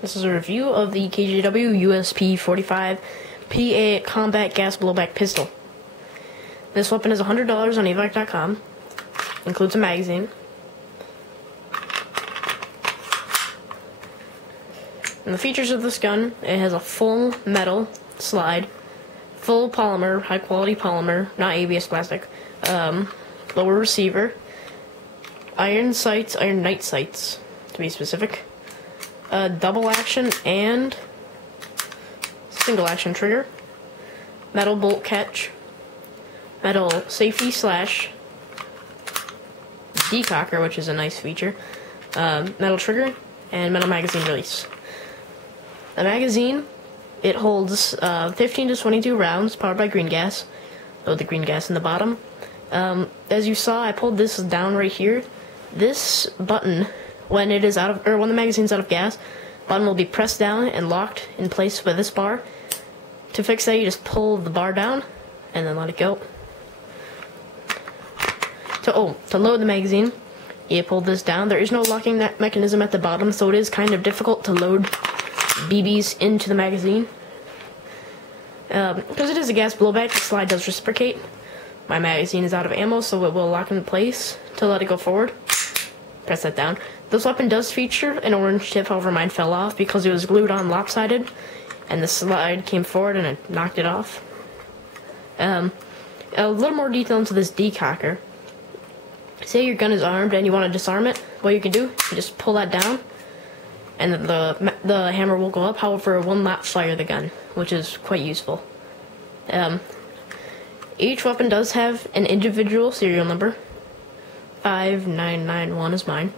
This is a review of the KJW USP 45 PA Combat Gas Blowback Pistol. This weapon is $100 on evac.com. Includes a magazine. And the features of this gun: it has a full metal slide, full polymer, high quality polymer, not ABS plastic, lower receiver, iron sights, iron night sights to be specific, double action and single action trigger, metal bolt catch, metal safety slash decocker, which is a nice feature, metal trigger, and metal magazine release. The magazine, it holds 15 to 22 rounds, powered by green gas. Load the green gas in the bottom. As you saw, I pulled this down right here. This button, when it is out of, or when the magazine's out of gas, button will be pressed down and locked in place with this bar. To fix that, you just pull the bar down and then let it go. To load the magazine, you pull this down. There is no locking mechanism at the bottom, so it is kind of difficult to load BBs into the magazine. Because it is a gas blowback, the slide does reciprocate. My magazine is out of ammo, so it will lock in place to let it go forward. Press that down. This weapon does feature an orange tip, however mine fell off because it was glued on lopsided, and the slide came forward and it knocked it off. A little more detail into this decocker. Say your gun is armed and you want to disarm it, what you can do, you just pull that down, and the hammer will go up. However, it will not fire the gun, which is quite useful. Each weapon does have an individual serial number. 5991 is mine.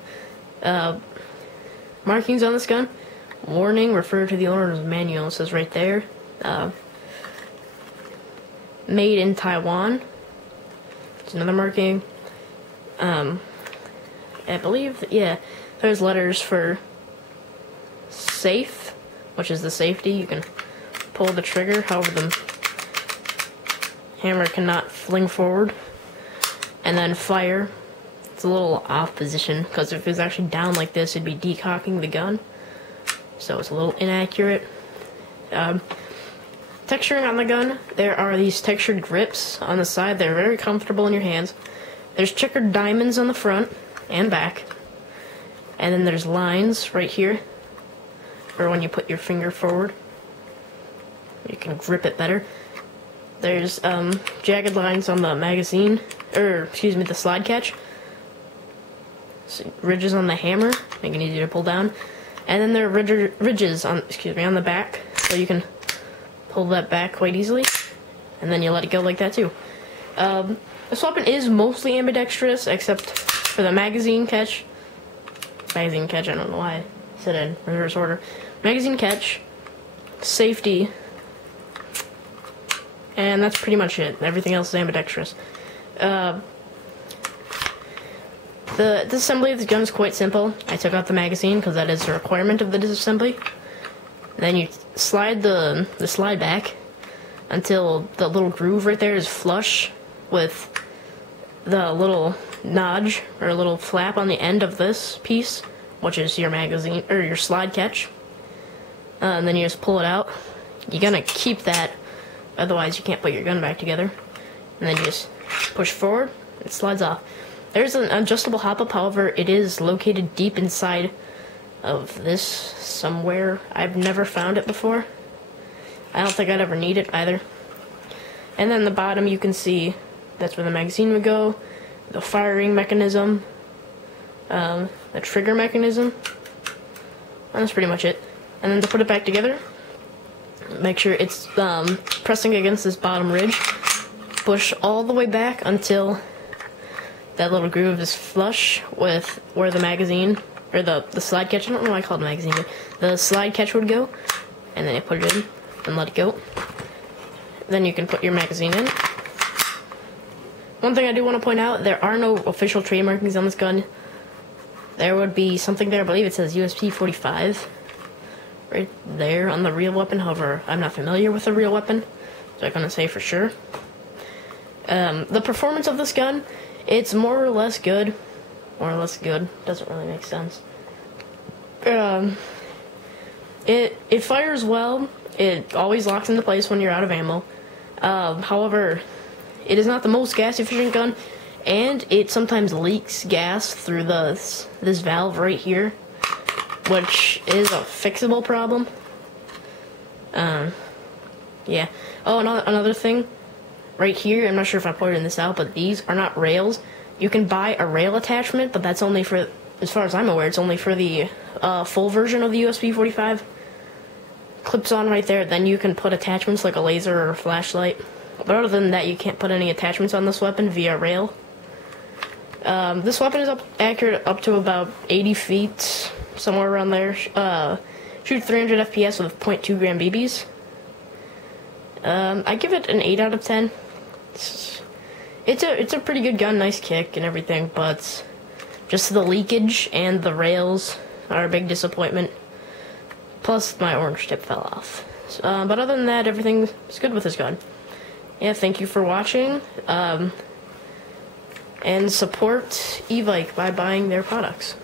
Markings on this gun: warning, refer to the owner's manual. It says right there. Made in Taiwan. It's another marking. I believe, yeah, there's letters for safe, which is the safety. You can pull the trigger, however the hammer cannot fling forward, and then fire. It's a little off position because if it was actually down like this, it'd be decocking the gun, so it's a little inaccurate. Texturing on the gun: there are these textured grips on the side. They're very comfortable in your hands. There's checkered diamonds on the front and back, and then there's lines right here for when you put your finger forward. You can grip it better. There's jagged lines on the magazine, or excuse me, the slide catch. So, ridges on the hammer, making it easier to pull down, and then there are ridges on, on the back, so you can pull that back quite easily, and then you let it go like that too. This weapon is mostly ambidextrous, except for the magazine catch. I don't know why I said it in reverse order. Magazine catch, safety, and that's pretty much it. Everything else is ambidextrous. The disassembly of the gun is quite simple. I took out the magazine because that is a requirement of the disassembly. Then you slide the slide back until the little groove right there is flush with the little notch or little flap on the end of this piece, which is your magazine or your slide catch. And then you just pull it out. You're gonna keep that, otherwise you can't put your gun back together. And then you just push forward, it slides off. There's an adjustable hop-up, however, it is located deep inside of this somewhere. I've never found it before. I don't think I'd ever need it either. And then the bottom, you can see that's where the magazine would go, the firing mechanism, the trigger mechanism, and that's pretty much it. And then to put it back together, make sure it's pressing against this bottom ridge. Push all the way back until that little groove is flush with where the magazine, or the slide catch, I don't know why I call it magazine, but the slide catch would go, and then you put it in and let it go. Then you can put your magazine in. One thing I do want to point out, there are no official trade markings on this gun. There would be something there, I believe it says USP 45 right there on the real weapon. However, I'm not familiar with the real weapon, so I'm going to say for sure. The performance of this gun, it's more or less good. More or less good, doesn't really make sense. It fires well. It always locks into place when you're out of ammo. However, it is not the most gas efficient gun, and it sometimes leaks gas through this valve right here, which is a fixable problem. Yeah. Oh, another thing, right here, I'm not sure if I pointed this out, but these are not rails. You can buy a rail attachment, but that's only for, as far as I'm aware, it's only for the full version of the USB 45. Clips on right there, then you can put attachments like a laser or a flashlight. But other than that, you can't put any attachments on this weapon via rail. This weapon is accurate up to about 80 feet, somewhere around there. Shoot 300 FPS with 0.2 gram BBs. I give it an 8 out of 10. It's a pretty good gun, nice kick and everything, but just the leakage and the rails are a big disappointment. Plus, my orange tip fell off. But other than that, everything's good with this gun. Yeah, thank you for watching. And support eVike by buying their products.